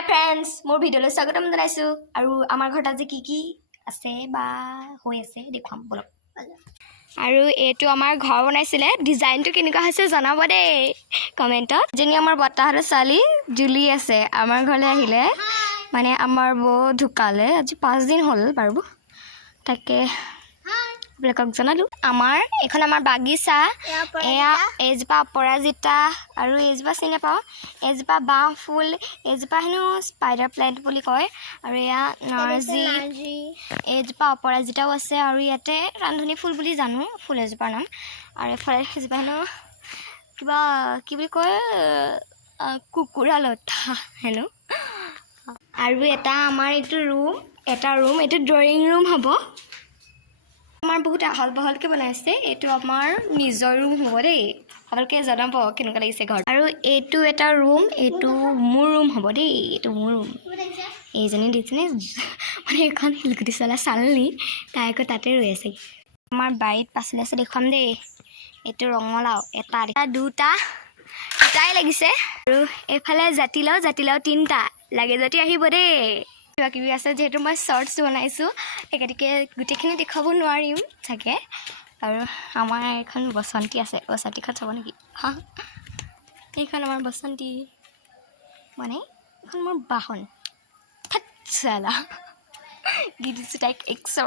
হাই friends মোৰ ভিডিঅ'লৈ স্বাগতম জনাইছোঁ আৰু আমাৰ ঘৰত আজি কি আছে বা হৈ আছে দেখুৱাম বলক আৰু এইটো আমাৰ ঘৰ বনাইছিলে ডিজাইনটো কেনেকুৱা হৈছে জনাব দেই কমেণ্টত যেনি আমাৰ বৰ্তাহঁতৰ ছোৱালী জুলি আছে আমাৰ ঘৰলৈ আহিলে মানে আমাৰ বৌ ঢুকালে আজি 5 দিন হ'ল বাৰু তাকে আপোনালোকক জনালোঁ এইখন আমাৰ বাগিচা এয়া এজোপা অপৰাজিতা আৰু এজোপা চিনি নাপাওঁ এজোপা বাঁহ ফুল এজোপা হেনো স্পাইডাৰ প্লেণ্ট বুলি কয় আৰু এয়া নাৰ্জি এজোপা অপৰাজিতাও আছে আৰু ইয়াতে ৰান্ধনি ফুল বুলি জানো ফুল এজোপাৰ নাম আৰু এফালে সেইজোপা হেনো কিবা কি বুলি কয় কুকুৰা লতা হেনো আৰু এটা আমাৰ এইটো ৰুম এইটো ড্ৰয়িং ৰুম হ'ব আমাৰ বহুত আহল বহলকৈ বনাইছে এইটো আমাৰ নিজৰ ৰুম হ'ব দেই আপোনালোকে জনাব কেনেকুৱা লাগিছে ঘৰ আৰু এইটো এটা ৰুম এইটো মোৰ ৰুম হ'ব দেই এইটো মোৰ ৰুম এইজনী দেখিছেনে মানে এখন শিলগুটি চলা চালনি তাই আকৌ তাতে ৰৈ আছে আমাৰ বাৰীত পাচলি আছে দেখুৱাম দেই এইটো ৰঙালাও এটা দুটাই লাগিছে আৰু এইফালে জাতিলাও 3টা লাগে যদি আহিব দেই কিবা কিবি আছে যিহেতু মই শ্বৰ্টছ বনাইছোঁ সেইগতিকে গোটেইখিনি দেখুৱাব নোৱাৰিম চাগে আৰু আমাৰ এখন বসন্তী আছে বসন্তীখন চাব নেকি এইখন আমাৰ বসন্তী মানে এইখন মোৰ বাহন চালা দি দিছোঁ তাইক 100